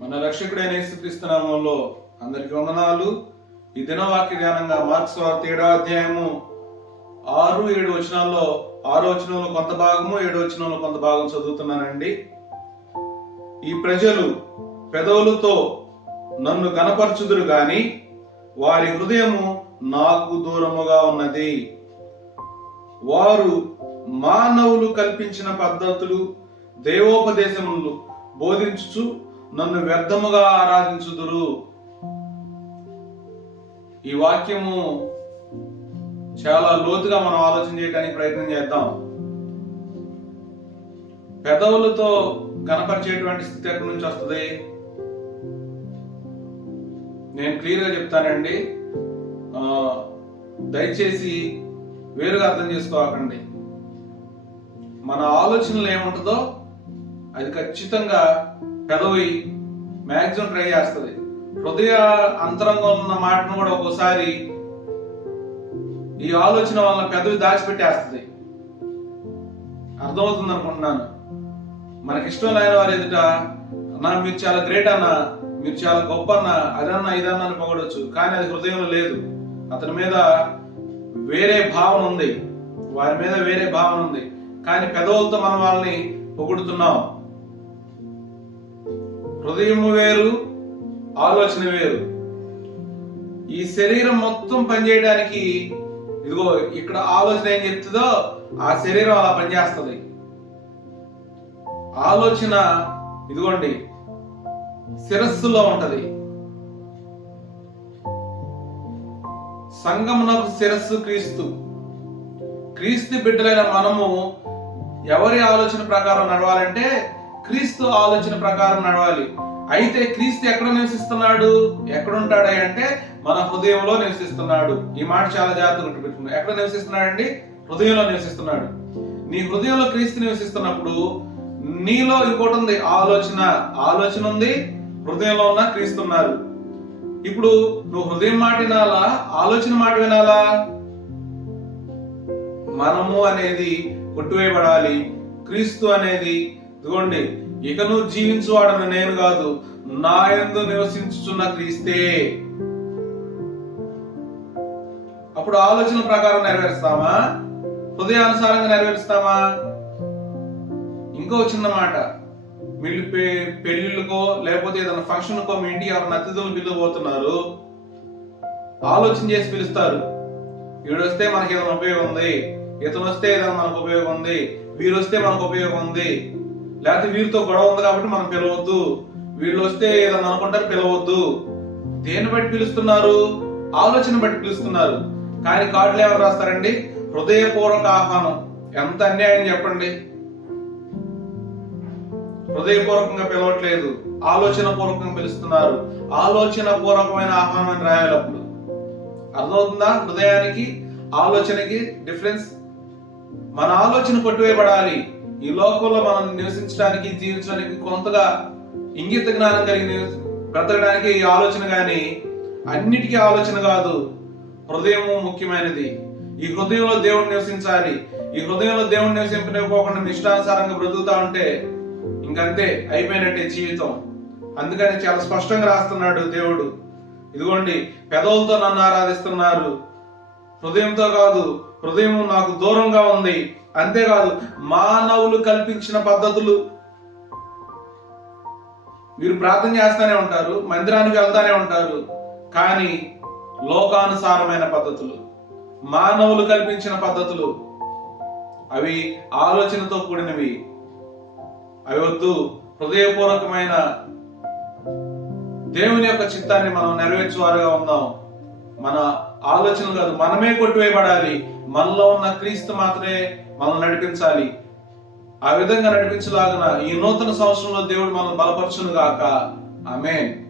మన రక్షకుడైన యేసుక్రీస్తు అందరికి వందనాలు. ఈ దినవాక్య ధ్యానంగా మార్క్స్ వార్త ఏడో అధ్యాయము ఆరు ఏడు వచనాల్లో ఆరు వచనంలో కొంత భాగము ఏడు వచనంలో కొంత భాగం చదువుతున్నానండి. ఈ ప్రజలు పెదవులతో నన్ను గనపరచుదురు గాని వారి హృదయము నాకు దూరముగా ఉన్నది. వారు మానవులు కల్పించిన పద్ధతులు దేవోపదేశములు బోధించుచు నన్ను వ్యర్థముగా ఆరాధించుదురు. ఈ వాక్యము చాలా లోతుగా మనం ఆలోచన చేయడానికి ప్రయత్నం చేద్దాం. పెదవులతో కనపరిచేటువంటి స్థితి ఎక్కడి నుంచి వస్తుంది? నేను క్లియర్గా చెప్తానండి. దయచేసి వేరుగా అర్థం చేసుకోకండి. మన ఆలోచనలు ఏముంటుందో అది ఖచ్చితంగా పెదవి మ్యాక్సిమం ట్రై చేస్తుంది. హృదయ అంతరంగం ఉన్న మాటను కూడా ఒక్కోసారి ఈ ఆలోచన వలన పెదవి దాచిపెట్టేస్తుంది. అర్థమవుతుంది అనుకుంటున్నాను. మనకి ఇష్టం లేని వారి ఎదుట అన్నా మీరు చాలా గ్రేట్ అన్న మీరు చాలా గొప్ప అన్న అదన్నా ఇదన్నా అని పొగడొచ్చు. కానీ అది హృదయంలో లేదు. అతని మీద వేరే భావన ఉంది. వారి మీద వేరే భావన ఉంది. కానీ పెదవులతో మనం వాళ్ళని పొగుడుతున్నాం. హృదయము వేరు ఆలోచన వేరు. ఈ శరీరం మొత్తం పనిచేయడానికి ఇదిగో ఇక్కడ ఆలోచన ఏం చెప్తుందో ఆ శరీరం అలా పనిచేస్తుంది. ఆలోచన ఇదిగోండి శిరస్సులో ఉంటది. సంగమునకు శిరస్సు క్రీస్తు. క్రీస్తు బిడ్డలైన మనము ఎవరి ఆలోచన ప్రకారం నడవాలంటే క్రీస్తు ఆలోచన ప్రకారం నడవాలి. అయితే క్రీస్తు ఎక్కడ నివసిస్తున్నాడు? ఎక్కడుంటాడు అంటే మన హృదయంలో నివసిస్తున్నాడు. ఈ మాట చాలా జాగ్రత్తగా పెట్టుకున్నాడు ఎక్కడ నివసిస్తున్నాడండి? హృదయంలో నివసిస్తున్నాడు. నీ హృదయంలో క్రీస్తు నివసిస్తున్నప్పుడు నీలో ఇంకోటి ఉంది ఆలోచన. ఆలోచన ఉంది హృదయంలో ఉన్న క్రీస్తు ఉన్నారు. ఇప్పుడు నువ్వు హృదయం మాట వినాలా? ఆలోచన మాట వినాలా? మనము అనేది కొట్టువేయబడాలి. క్రీస్తు అనేది ఇదిగోండి ఇక నువ్వు జీవించువాడను నేను కాదు నా ఎందు నివసించుచున్న క్రీస్తే. అప్పుడు ఆలోచన ప్రకారం నెరవేరుస్తామా? హృదయానుసారంగా నెరవేరుస్తామా? ఇంకో చిన్న మాట వీళ్ళు పె- పెళ్ళిళ్ళకో లేకపోతే ఏదైనా ఫంక్షన్కో మీ ఇంటికి ఎవరైనా అతిథులు పిలువబోతున్నారు ఆలోచన చేసి పిలుస్తారు. వీడు వస్తే మనకి ఏదైనా ఉపయోగం ఉంది ఇతను వస్తే ఏదైనా మనకు ఉపయోగం ఉంది వీరు వస్తే మనకు ఉపయోగం ఉంది లేకపోతే వీరితో గొడవ ఉంది కాబట్టి మనం పిలవద్దు. వీళ్ళు వస్తే ఏదైనా అనుకుంటారు పిలవద్దు. దేన్ని బట్టి పిలుస్తున్నారు? ఆలోచన బట్టి పిలుస్తున్నారు. కానీ కార్డులు ఎవరు రాస్తారండి? హృదయపూర్వక ఆహ్వానం. ఎంత అన్యాయం చెప్పండి. హృదయపూర్వకంగా పిలవట్లేదు. ఆలోచన పూర్వకంగా పిలుస్తున్నారు. ఆలోచన పూర్వకమైన ఆహ్వానం రాయాలి అప్పుడు అర్థమవుతుందా? హృదయానికి ఆలోచనకి డిఫరెన్స్ మన ఆలోచన కొట్టివేయబడాలి. ఈ లోకంలో మనం నివసించడానికి జీవించడానికి కొంతగా ఇంగిత జ్ఞానం కలిగి బ్రతకడానికి ఈ ఆలోచన కానీ అన్నిటికీ ఆలోచన కాదు. హృదయము ముఖ్యమైనది. ఈ హృదయంలో దేవుడు నివసించాలి. ఈ హృదయంలో దేవుడు నివసింపనివ్వకుండా నిష్టానుసారంగా బ్రతుకుతా ఉంటే ఇంకంతే అయిపోయినట్టే జీవితం. అందుకని చాలా స్పష్టంగా రాస్తున్నాడు దేవుడు. ఇదిగోండి పెదవులతో నన్ను ఆరాధిస్తున్నారు. హృదయంతో కాదు హృదయం నాకు దూరంగా ఉంది. అంతేకాదు మానవులు కల్పించిన పద్ధతులు. మీరు ప్రార్థన చేస్తానే ఉంటారు మందిరానికి వెళ్తానే ఉంటారు కానీ లోకానుసారమైన పద్ధతులు మానవులు కల్పించిన పద్ధతులు అవి ఆలోచనతో కూడినవి. అవి వద్దు హృదయపూర్వకమైన దేవుని యొక్క చిత్తాన్ని మనం నెరవేర్చువారుగా ఉందాం. మన ఆలోచన కాదు మనమే కొట్టివేయబడాలి. మనలో ఉన్న క్రీస్తు మాత్రమే మనం నడిపించాలి. ఆ విధంగా నడిపించలాగిన ఈ నూతన సంవత్సరంలో దేవుడు మనం బలపరచును గాక ఆమెన్.